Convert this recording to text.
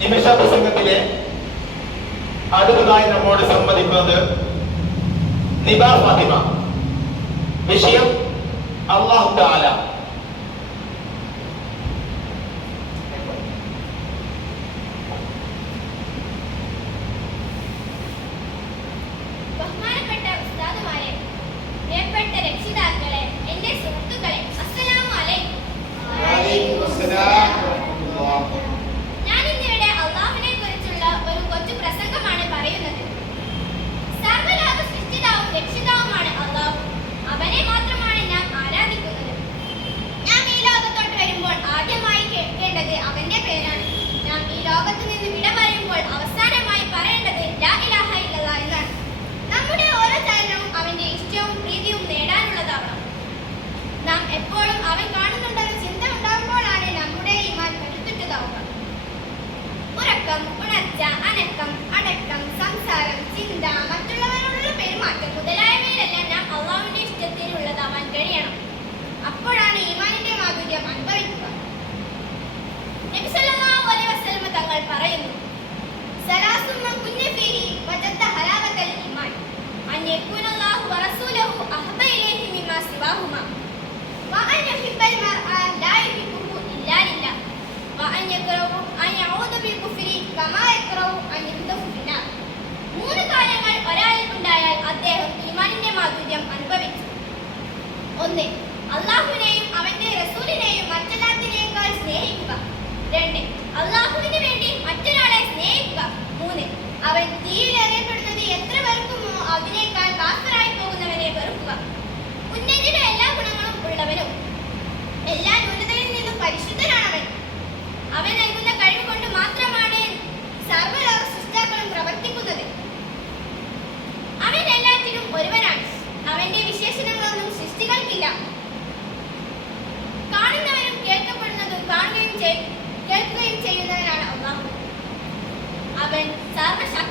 നിമിഷ പ്രസംഗത്തിലെ അടുത്തതായി നമ്മോട് സംവദിക്കുന്നത് നിബ ഫാത്തിമ. വിഷയം അല്ലാഹു തആല. ബഹുമാനപ്പെട്ട ഉസ്താദുമാരെ, പ്രിയപ്പെട്ട രക്ഷിതാക്കളെ, എന്റെ സുഹൃത്തുക്കളെ, അസ്സലാമു അലൈക്കും. ഞാൻ ഇന്നിവിടെ അള്ളാഹുവിനെ കുറിച്ചുള്ള ഒരു കൊച്ചു പ്രസംഗമാണ് പറയുന്നത്. സർവ്വലോക സൃഷ്ടിതാവും രക്ഷിതാവുമാണ് അള്ളാഹു. അവനെ മാത്രമാണ് നാം ആരാധിക്കുന്നത്. നാം ഈ ലോകത്തോട്ട് വരുമ്പോൾ ആദ്യമായി കേൾക്കേണ്ടത് അവന്റെ പേരാണ്. നാം ഈ ലോകത്ത് നിന്ന് വിട പറയുമ്പോൾ അവസാനമായി പറയേണ്ടത് ലാ ഇലാഹ ഇല്ലല്ലാഹ് എന്നാണ്. നമ്മുടെ ഓരോ ചലനവും അവന്റെ ഇഷ്ടവും പ്രീതിയും നേടാനുള്ളതാവണം. നാം എപ്പോഴും അവൻ കാണുന്നുണ്ടെന്ന ചിന്ത ഉണ്ടാകുമ്പോഴാണ് നമ്മുടെ ഈമാൻ കരുത്തുറ്റതാവുക. ഉറക്കം, ഉണർച്ച, അനക്കം, അടക്കം, സംസാരം, ചിന്ത, മറ്റുള്ളവരോടുള്ള പെരുമാറ്റം മുതലായവയിലെല്ലാം നാം അള്ളാഹുവിന്റെ ഇഷ്ടത്തിനുള്ളതാവാൻ കഴിയണം. അപ്പോഴാണ് ഈമാനിന്റെ മാധുര്യം അനുഭവിക്കുക. നബി സല്ലല്ലാഹു അലൈഹി വസല്ലം തങ്ങൾ പറയുന്നു, സലാസുൻ മൻ കുന്ന ഫീഹി വജദ ഹലാവത്തൽ ഈമാൻ അൻ യകൂനല്ലാഹു വറസൂലുഹു അഹബ്ബ ഇലൈഹി മിമ്മാ സിവാഹുമാ വഅൻ യുഹിബ്ബൽ മർഅ ലാ യുഹിബ്ബുഹു ഇല്ലാ ലില്ലാഹ് വഅൻ യക്റഹു അൻ യഊദ ബിൽ കുഫ്രി കമാ യക്റഹു അൻ യുഹ്ദഫു ഫിന്നാർ. മൂന്ന് കാര്യങ്ങൾ ഒരാളിൽ ഉണ്ടായാൽ അദ്ദേഹം ഈമാനിന്റെ മാധുര്യം അനുഭവിച്ചു. 1. അല്ലാഹുവിനെയും അവന്റെ റസൂലിനെയും മറ്റെല്ലാത്തിനേക്കാൾ സ്നേഹിക്കുക. 2. അല്ലാഹുവിന് വേണ്ടി മറ്റൊരാളെ സ്നേഹിക്കുക. 3. അവൻ തീയിൽ എറിയപ്പെടുന്നത് എത്ര വെറുക്കുമോ അതിനേക്കാൾ കാഫിറായി പോകുന്നവനെ വെറുക്കുക. ഉന്നതിയുടെ എല്ലാ ഗുണങ്ങളും ഉള്ളവനും എല്ലാ ന്യൂനതയിൽ നിന്നും പരിശുദ്ധനാണവൻ. അവൻ നൽകുന്ന കഴിവ് കൊണ്ട് മാത്രമാണ് സർവ്വലോക സൃഷ്ടാക്കളും പ്രവർത്തിക്കുന്നത്. അവൻ എല്ലാറ്റിനും ഒരുവനാണ്. അവന്റെ വിശേഷണങ്ങളൊന്നും സൃഷ്ടികൾക്കില്ല. കാണുന്നവനും കേൾക്കപ്പെടുന്നതും കേൾക്കുകയും ചെയ്യുന്നവനാണ് അല്ലാഹു. അവൻ സർവ്വശക്തനാണ്.